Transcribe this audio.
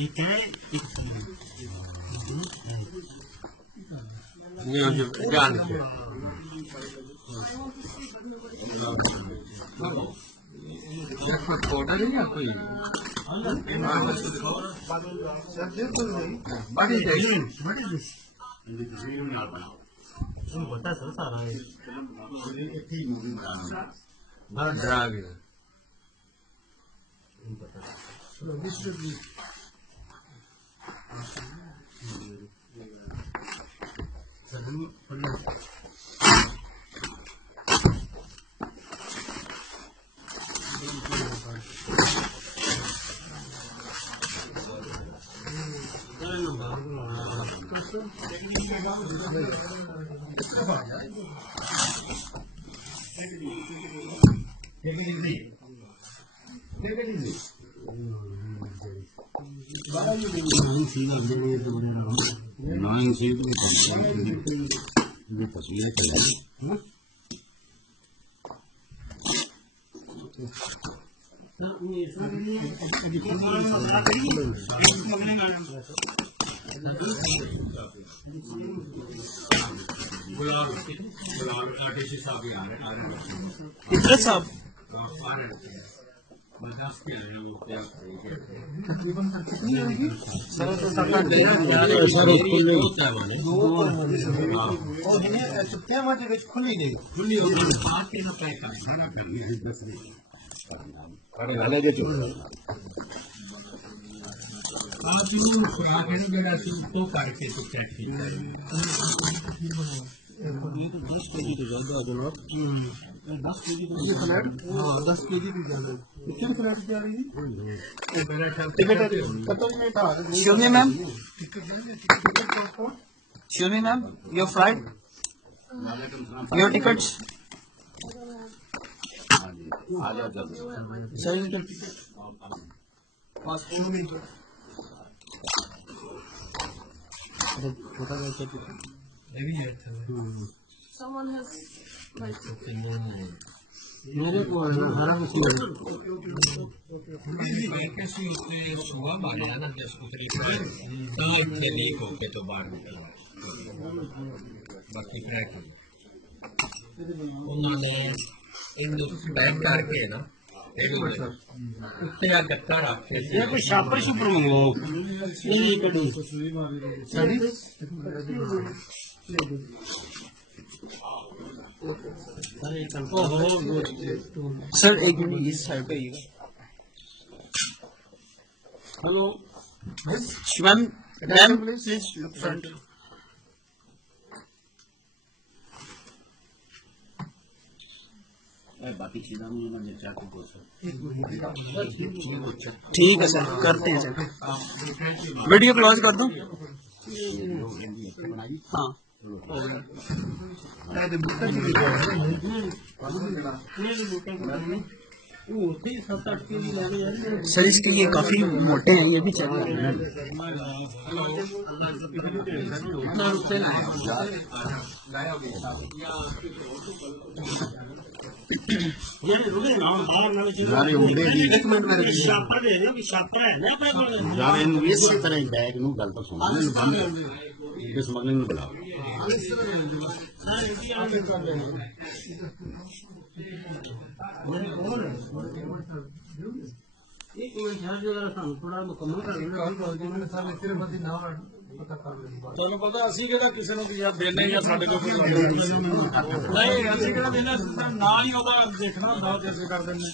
एक है एक ये जान के देखो छोटा नहीं है कोई बड़ी देखी होता सर सारा है बहुत डरा गया इधर साहब Excuse me, ma'am. Excuse me, ma'am. Your flight, your tickets. Sir, you can. Someone has like मेरे को आराम से सुबह मारे ना 10 तरीक तो इतने लीक होके तो बाहर निकला बाकी क्रैक उन्होंने इन बैग करके ना उत्ते गत्ता रखे ये कोई शापर शुपर मंगवाओ नहीं कड़ी सड़ी सर एक मिनट इस साइड पे आइएगा hello ma'am ma'am please front बाकी चीज़ें मुझे चाहते हो सर ठीक है सर करते हैं सर वीडियो क्लोज कर दूं हाँ सर इसके ये काफी मोटे हैं ये भी चेक इसी तरह बैग नूं गल तो सुन स्मगलिंग नूं बुलाओ ਤੁਹਾਨੂੰ ਪਤਾ ਅਸੀਂ ਕਿਹੜਾ ਕਿਸੇ ਨੂੰ ਦੇਣੇ ਜਾਂ ਸਾਡੇ ਕੋਲ ਨਹੀਂ ਅਸੀਂ ਕਿਹੜਾ ਦੇਣਾ ਨਾਲ ਹੀ ਉਹਦਾ ਦੇਖਣਾ ਹੁੰਦਾ ਤੇ ਅਸੀਂ ਕਰ ਦਿੰਦੇ